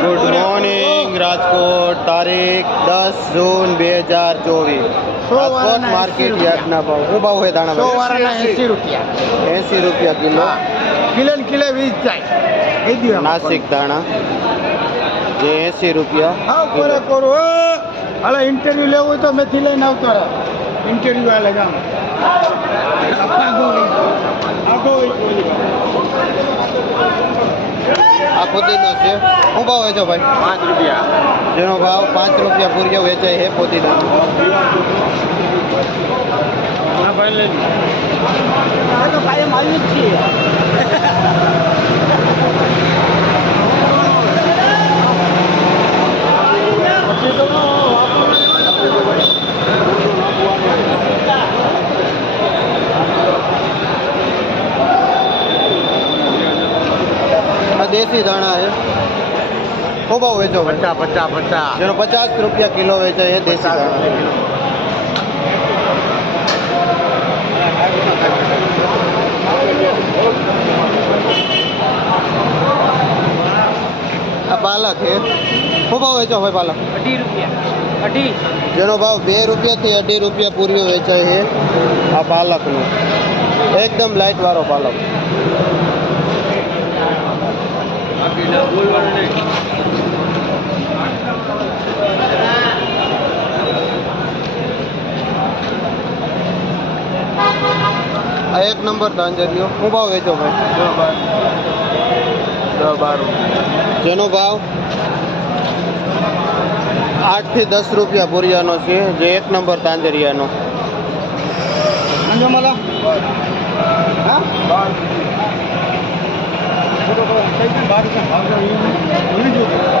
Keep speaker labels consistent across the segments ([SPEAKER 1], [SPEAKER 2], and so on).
[SPEAKER 1] Good morning Rajkot તારીખ દસ જૂન બે હજાર ચોવીસ
[SPEAKER 2] સો
[SPEAKER 1] રાજકોટ
[SPEAKER 2] વાળાના
[SPEAKER 1] માર્કેટ
[SPEAKER 2] 80
[SPEAKER 1] યાર્ડના ભાવ શું ભાવ હોય
[SPEAKER 2] સો
[SPEAKER 1] દાણા
[SPEAKER 2] વાળાના એસી રૂપિયા
[SPEAKER 1] એસી રૂપિયા કિલો
[SPEAKER 2] હા કિલે ને કિલે વીસ જાય એ દિવસ
[SPEAKER 1] નાસિક દાણા જે એસી રૂપિયા
[SPEAKER 2] હા
[SPEAKER 1] કિલો.
[SPEAKER 2] કોરે કોરો હાલે ઇન્ટરવ્યુ લેવું હોય તો મેથી લઈને આવતો રહે ઇન્ટરવ્યુ હાલે જામ આગો આગો
[SPEAKER 1] આ પોતીનો છે. શું ભાવ વેચો ભાઈ?
[SPEAKER 2] પાંચ રૂપિયા.
[SPEAKER 1] જેનો ભાવ પાંચ રૂપિયા પૂર્યો વેચાય છે પુદીનો
[SPEAKER 2] હા ભાઈ લઈ તો કાયમ આવી જ છીએ
[SPEAKER 1] આ દેશી દાણા છે. શું ભાવ વેચો
[SPEAKER 2] પચાસ પચાસ પચાસ.
[SPEAKER 1] જેનો પચાસ રૂપિયા કિલો વેચાય છે દેશી દાણા આ પાલક છે. ભાવ વેચો હોય પાલક.
[SPEAKER 2] અઢી રૂપિયા. અઢી.
[SPEAKER 1] જેનો ભાવ બે રૂપિયાથી અઢી રૂપિયા પૂરીઓ વેચાય છે. આ પાલકનો. એકદમ લાઇટ વાળો પાલક. આ એક નંબર તાંજરીઓ શું ભાવ વેચો ભાઈ?
[SPEAKER 2] દસ બાર.
[SPEAKER 1] જેનો ભાવ? આઠથી દસ રૂપિયા બોરિયાનો છે જે એક નંબર તાંજરિયાનો
[SPEAKER 2] અંજો Harika. Harika. Oyuncu oluyor.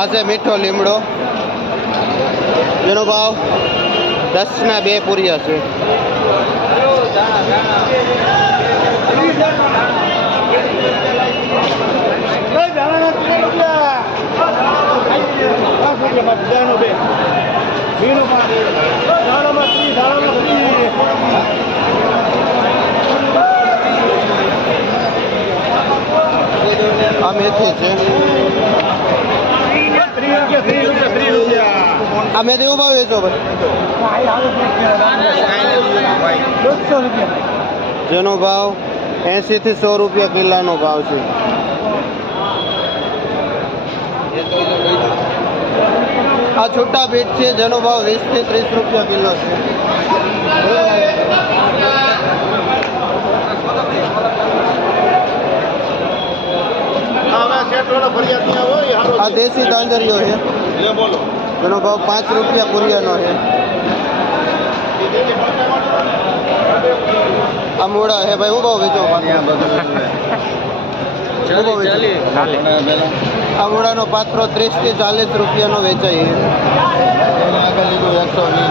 [SPEAKER 1] આ છે મીઠો લીમડો. જેનો ભાવ દસના બે પૂરિયા છે. આ મેથી છે. આ મેથી શું ભાવ વેચો ભાઈ
[SPEAKER 2] દોઢસો રૂપિયા
[SPEAKER 1] જેનો ભાવ એંશી થી સો રૂપિયા કિલ્લાનો ભાવ છે આ છૂટા બીટ છે જેનો ભાવ વીસ થી ત્રીસ રૂપિયા કિલો છે આ દેશી તાંજરીઓ છે જેનો ભાવ પાંચ રૂપિયા કુરિયાનો છે. આ મોડા હે ભાઈ હું ભાવ વેચો? આ મોડાનો પાત્રો ત્રીસથી ચાલીસ રૂપિયાનો વેચાય છે. એકસો નાસિકનો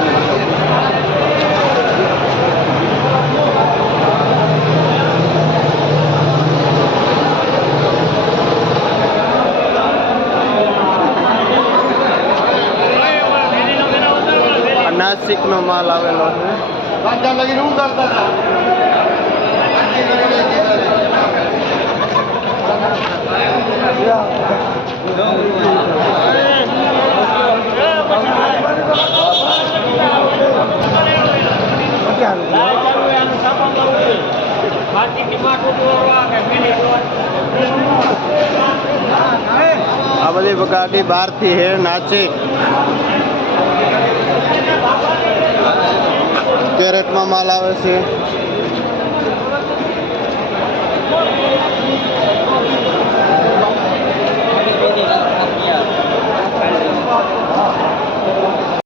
[SPEAKER 1] માલ આવેલો છે આ બધી ગાડી બહારથી હે નાચે કેરેટમાં માલ આવે છે.